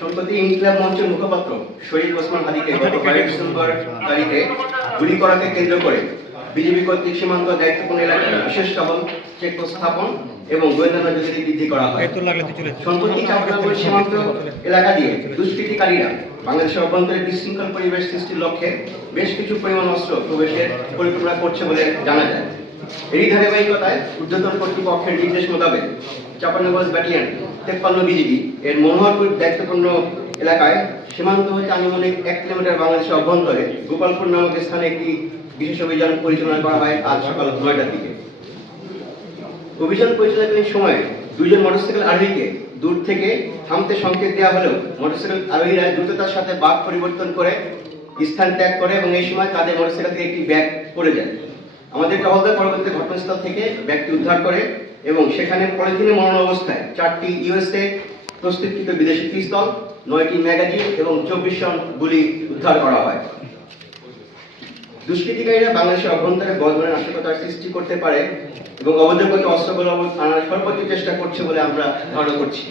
সম্প্রতি ইনকিলাব মঞ্চের মুখপাত্র শরীফ ওসমান হাদিকে গত 22 ডিসেম্বর তারিখে গুলি করাকে কেন্দ্র করে বিজেপি কর্তৃক সীমান্ত দায়িত্বপূর্ণ এলাকায় বিশেষ টহল চেকপোস্ট স্থাপন এবং গোয়েন্দা নজরদারি বৃদ্ধি করা হয়। সম্প্রতি চাঁপাইনগর সীমান্ত এলাকা দিয়ে দুষ্কৃতিকারীরা বাংলাদেশের অভ্যন্তরে বিশৃঙ্খল পরিবেশ সৃষ্টির লক্ষ্যে বেশ কিছু পরিমাণ অস্ত্র প্রবেশের পরিকল্পনা করছে বলে জানা যায়। এই ধারাবাহিকতায় ঊর্ধ্বতন কর্তৃপক্ষের নির্দেশ মোতাবেক চাঁপাইনগর ব্যাটালিয়ন 53 বিজিবি এর মনোহরপুর দায়িত্বপূর্ণ এলাকায় সীমান্ত হতে আনুমানিক 1 কিলোমিটার বাংলাদেশের অভ্যন্তরে গোপালপুর নামক স্থানে একটি বিশেষ অভিযান পরিচালনা করা হয় আজ সকাল 9টার দিকে। অভিযান পরিচালনাকালীন সময়ে দুইজন মোটরসাইকেল আরোহীকে দূর থেকে থামতে সংকেত দেওয়া হলেও মোটরসাইকেল আরোহীরা দ্রুততার সাথে বাঁক পরিবর্তন করে স্থান ত্যাগ করে এবং এই সময় তাদের মোটরসাইকেল থেকে একটি ব্যাগ পড়ে যায়। আমাদের টহলদার পরবর্তী ঘটনাস্থল থেকে ব্যাগটি উদ্ধার করে এবং সেখানে পলিথিনে মোড়ানো অবস্থায় 4টি ইউএসএ প্রস্তুতকৃত বিদেশি পিস্তল, 9টি ম্যাগাজিন এবং 24 রাউন্ড গুলি উদ্ধার করা হয়। দুষ্কৃতিকারীরা বাংলাদেশের অভ্যন্তরে বড় ধরনের নাশকতার সৃষ্টি করতে পারে এবং অবৈধ অস্ত্রগুলো আনার সর্বোচ্চ চেষ্টা করছে বলে আমরা ধারণা করছি।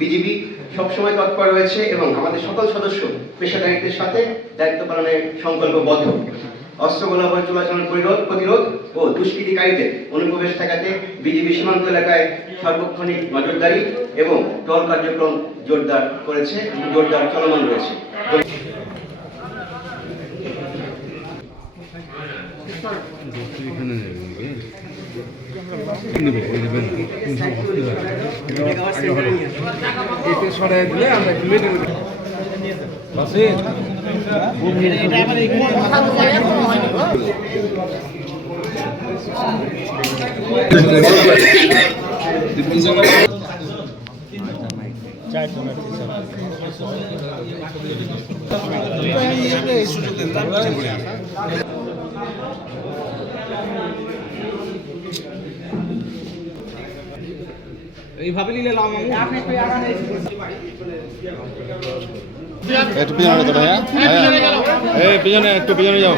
বিজিবি সবসময় তৎপর রয়েছে এবং আমাদের সকল সদস্য পেশাদারিত্বের সাথে দায়িত্ব পালনের সংকল্পবদ্ধ। অস্ত্রগুলো চলাচল প্রতিরোধ ও দুষ্কৃতিকারীদের অনুপ্রবেশ ঠেকাতে বিজিবি সীমান্ত এলাকায় সার্বক্ষণিক নজরদারি এবং টহল কার্যক্রম জোরদার চলমান রয়েছে। এইভাবে নিলে লাভ হবে। একটু পিছনে যাও ভাইয়া, এই পিছনে একটু পিছনে যাও।